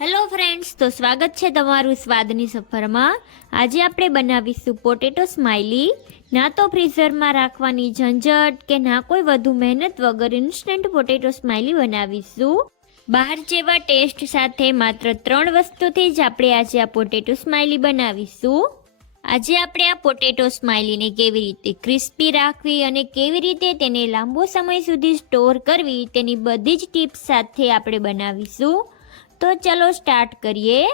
Hello friends તો સ્વાગત છે તમારું સ્વાદની સફરમાં. આજે આપણે બનાવીશું પોટેટો સ્માઇલી. ના તો ફ્રીઝરમાં રાખવાની ઝંઝટ કે ના કોઈ વધુ મહેનત વગર ઇન્સ્ટન્ટ પોટેટો સ્માઇલી બનાવીશું. બહાર જેવા ટેસ્ટ સાથે માત્ર ત્રણ વસ્તુથી જ આપણે આજે આ પોટેટો સ્માઇલી બનાવીશું. આજે આપણે આ પોટેટો સ્માઇલીને કેવી રીતે ક્રિસ્પી રાખવી અને કેવી રીતે તેને લાંબો સમય સુધી સ્ટોર કરવી તેની બધી જ ટિપ્સ સાથે આપણે બનાવીશું. તો ચલો સ્ટાર્ટ કરીએ.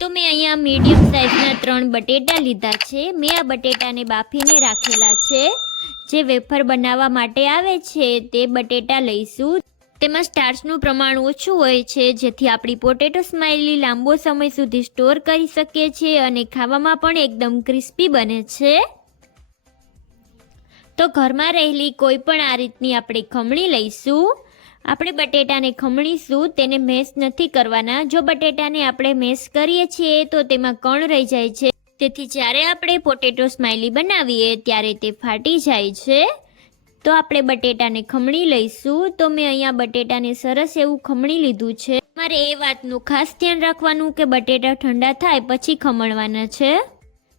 તો મેં અહીંયા મીડિયમ સાઇઝના ત્રણ બટેટા લીધા છે. મેં આ બટેટાને બાફીને રાખેલા છે. જે વેફર બનાવવા માટે આવે છે તે બટેટા લઈશું. તેમાં સ્ટાર્ચનું પ્રમાણ ઓછું હોય છે, જેથી આપણી પોટેટો સ્માઇલી લાંબો સમય સુધી સ્ટોર કરી શકીએ છીએ અને ખાવામાં પણ એકદમ ક્રિસ્પી બને છે. તો ઘરમાં રહેલી કોઈ પણ આ રીતની આપણે ખમણી લઈશું. આપણે બટેટાને ખમણીશું, તેને મેશ નથી કરવાના. જો બટેટાને આપણે મેશ કરીએ છીએ, તો તેમાં કણ રહી જાય છે. તેથી જ્યારે આપણે પોટેટો સ્માઇલી બનાવીએ, ત્યારે તે ફાટી જાય છે. તો આપણે બટેટાને ખમણી લઈશું. તો મેં અહીંયા બટેટાને સરસ એવું ખમણી લીધું છે. મારે એ વાતનું ખાસ ધ્યાન રાખવાનું કે બટેટા ઠંડા થાય, પછી ખમણવાના છે.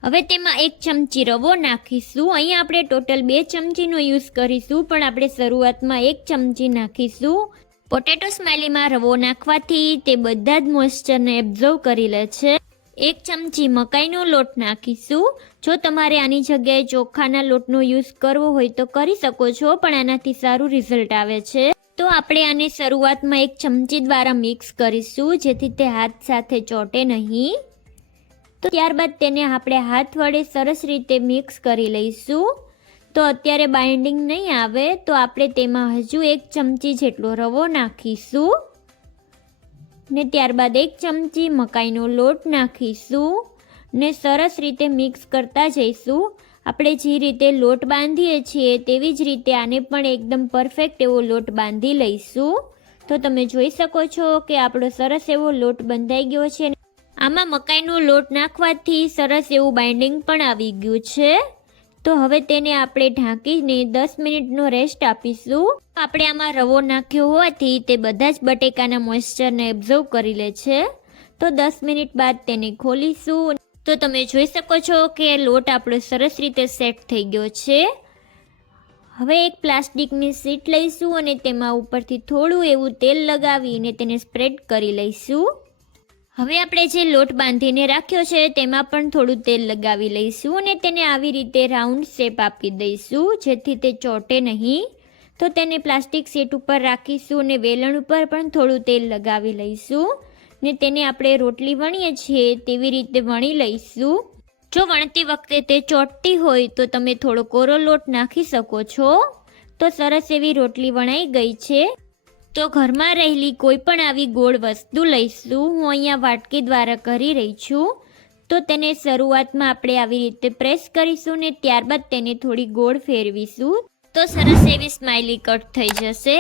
હવે તેમાં એક ચમચી રવો નાખીશું. અહીં આપણે ટોટલ બે ચમચીનો યુઝ કરીશું, પણ આપણે શરૂઆતમાં એક ચમચી નાખીશું. પોટેટો સ્માઇલીમાં રવો નાખવાથી તે બધા જ મોઇશ્ચરને એબ્ઝર્વ કરી લે છે. એક ચમચી મકાઈનો લોટ નાખીશું. જો તમારે આની જગ્યાએ ચોખાના લોટનો યુઝ કરવો હોય તો કરી શકો છો, પણ આનાથી સારું રિઝલ્ટ આવે છે. તો આપણે આને શરૂઆતમાં એક ચમચી દ્વારા મિક્સ કરીશું, જેથી તે હાથ સાથે ચોટે નહીં. તો ત્યારબાદ તેને આપણે હાથ વડે સરસ રીતે મિક્સ કરી લઈશું. તો અત્યારે બાઇન્ડિંગ નહીં આવે, તો આપણે તેમાં હજુ એક ચમચી જેટલો રવો નાખીશું. ને ત્યારબાદ એક ચમચી મકાઈનો લોટ નાખીશું. ને સરસ રીતે મિક્સ કરતા જઈશું. આપણે જે રીતે લોટ બાંધીએ છીએ તેવી જ રીતે આને પણ એકદમ પરફેક્ટ એવો લોટ બાંધી લઈશું. તો તમે જોઈ શકો છો કે આપણો સરસ એવો લોટ બંધાઈ ગયો છે. આમાં મકાઈનો લોટ નાખવાથી સરસ એવું બાઇન્ડિંગ પણ આવી ગયું છે. તો હવે તેને આપણે ઢાંકીને દસ મિનિટનો રેસ્ટ આપીશું. આપણે આમાં રવો નાખ્યો હોવાથી તે બધા જ બટેકાના મોઇશ્ચરને એબ્ઝર્વ કરી લે છે. તો દસ મિનિટ બાદ તેને ખોલીશું. તો તમે જોઈ શકો છો કે લોટ આપણો સરસ રીતે સેટ થઈ ગયો છે. હવે એક પ્લાસ્ટિકની સીટ લઈશું અને તેમાં ઉપરથી થોડું એવું તેલ લગાવીને તેને સ્પ્રેડ કરી લઈશું. હવે આપણે જે લોટ બાંધીને રાખ્યો છે, તેમાં પણ થોડું તેલ લગાવી લઈશું અને તેને આવી રીતે રાઉન્ડ શેપ આપી દઈશું, જેથી તે ચોટે નહીં. તો તેને પ્લાસ્ટિક સીટ ઉપર રાખીશું અને વેલણ ઉપર પણ થોડું તેલ લગાવી લઈશું. ને તેને આપણે રોટલી વણીએ છીએ, તેવી રીતે વણી લઈશું. જો વણતી વખતે તે ચોટતી હોય, તો તમે થોડો કોરો લોટ નાખી શકો છો. તો સરસ એવી રોટલી વણાઈ ગઈ છે. તો ઘરમાં રહેલી કોઈ પણ આવી ગોળ વસ્તુ લઈશું. હું અહીંયા વાટકી દ્વારા કરી રહી છું. તો તેને શરૂઆતમાં આપણે આવી રીતે પ્રેસ કરીશું ને ત્યારબાદ તેને થોડી ગોળ ફેરવીશું. તો સરસ એવી સ્માઇલી કટ થઈ જશે.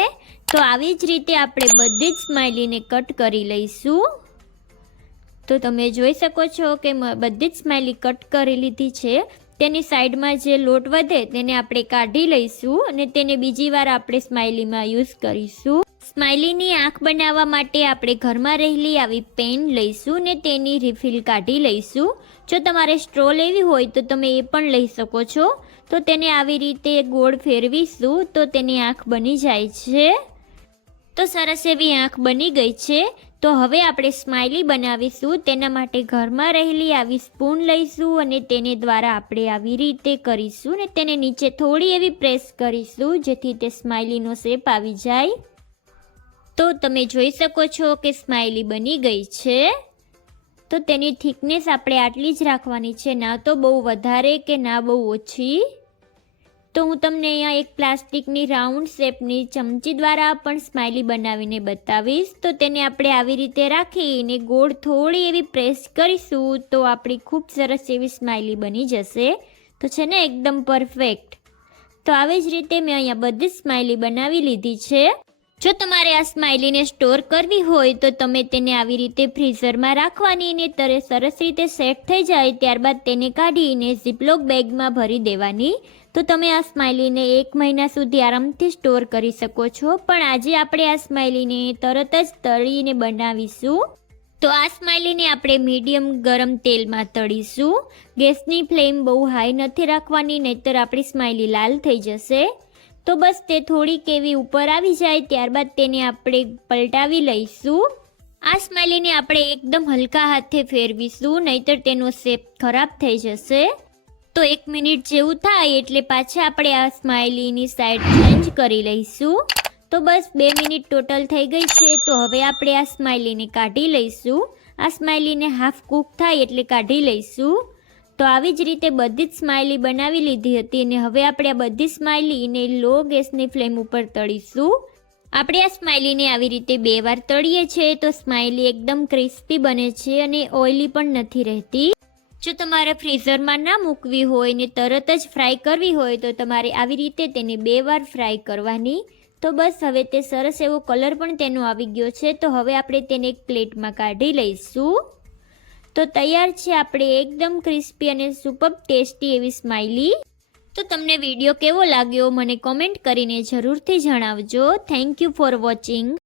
તો આવી જ રીતે આપણે બધી જ સ્માઇલીને કટ કરી લઈશું. તો તમે જોઈ શકો છો કે બધી જ સ્માઇલી કટ કરી લીધી છે. તેની સાઈડમાં જે લોટ વધે તેને આપણે કાઢી લઈશું અને તેને બીજી વાર આપણે સ્માઇલીમાં યુઝ કરીશું. સ્માઇલીની આંખ બનાવવા માટે આપણે ઘરમાં રહેલી આવી પેન લઈશું ને તેની રિફિલ કાઢી લઈશું. જો તમારે સ્ટ્રો લેવી હોય તો તમે એ પણ લઈ શકો છો. તો તેને આવી રીતે ગોળ ફેરવીશું તો તેની આંખ બની જાય છે. તો સરસ એવી આંખ બની ગઈ છે. તો હવે આપણે સ્માઇલી બનાવીશું. તેના માટે ઘરમાં રહેલી આવી સ્પૂન લઈશું અને તેને દ્વારા આપણે આવી રીતે કરીશું ને તેને નીચે થોડી એવી પ્રેસ કરીશું જેથી તે સ્માઇલીનો શેપ આવી જાય. તો તમે જોઈ શકો છો કે સ્માઇલી બની ગઈ છે. તો તેની થિકનેસ આપણે આટલી જ રાખવાની છે. ના તો બહુ વધારે કે ના બહુ ઓછી? તો હું તમને અહીંયા એક પ્લાસ્ટિકની રાઉન્ડ શેપની ચમચી દ્વારા પણ સ્માઇલી બનાવીને બતાવીશ. તો તેને આપણે આવી રીતે રાખીને ગોળ થોડી એવી પ્રેસ કરીશું તો આપણી ખૂબ સરસ એવી સ્માઇલી બની જશે. તો છે ને, એકદમ પરફેક્ટ તો આવી જ રીતે મેં અહીંયા બધી સ્માઇલી બનાવી લીધી છે. જો તમારે આ સ્માઇલીને સ્ટોર કરવી હોય તો તમે તેને આવી રીતે ફ્રીઝરમાં રાખવાની ને તરે સરસ રીતે સેટ થઈ જાય ત્યારબાદ તેને કાઢીને ઝીપલોક બેગમાં ભરી દેવાની. તો તમે આ સ્માઇલીને એક મહિના સુધી આરામથી સ્ટોર કરી શકો છો. પણ આજે આપણે આ સ્માઇલીને તરત જ તળીને બનાવીશું. તો આ સ્માઇલીને આપણે મીડિયમ ગરમ તેલમાં તળીશું. ગેસની ફ્લેમ બહુ હાઈ નથી રાખવાની, નહીતર આપણી સ્માઇલી લાલ થઈ જશે. તો બસ તે થોડીક એવી ઉપર આવી જાય, ત્યારબાદ તેને આપણે પલટાવી લઈશું. આ સ્માઇલીને આપણે એકદમ હલકા હાથે ફેરવીશું, નહીતર તેનો શેપ ખરાબ થઈ જશે. તો એક મિનિટ જેવું થાય એટલે પાછા આપણે આ સ્માઇલીની સાઈડ ચેન્જ કરી લઈશું. તો બસ બે મિનિટ ટોટલ થઈ ગઈ છે, તો હવે આપણે આ સ્માઇલીને કાઢી લઈશું. આ સ્માઇલીને હાફ કૂક થાય એટલે કાઢી લઈશું. તો આવી જ રીતે બધી જ સ્માઇલી બનાવી લીધી હતી અને હવે આપણે આ બધી સ્માઇલીને લો ગેસની ફ્લેમ ઉપર તળીશું. આપણે આ સ્માઇલીને આવી રીતે બે વાર તળીએ છીએ તો સ્માઇલી એકદમ ક્રિસ્પી બને છે અને ઓઇલી પણ નથી રહેતી. જો તમારે ફ્રીઝરમાં ના મૂકવી હોય ને તરત જ ફ્રાય કરવી હોય તો તમારે આવી રીતે તેને બે વાર ફ્રાય કરવાની. તો બસ હવે તે સરસ એવો કલર પણ તેનો આવી ગયો છે તો હવે આપણે તેને એક પ્લેટમાં કાઢી લઈશું. તો તૈયાર છે આપણે એકદમ ક્રિસ્પી અને સુપર ટેસ્ટી એવી સ્માઇલી તો તમને વીડિયો કેવો લાગ્યો મને કોમેન્ટ કરીને જરૂરથી જણાવજો. Thank you for watching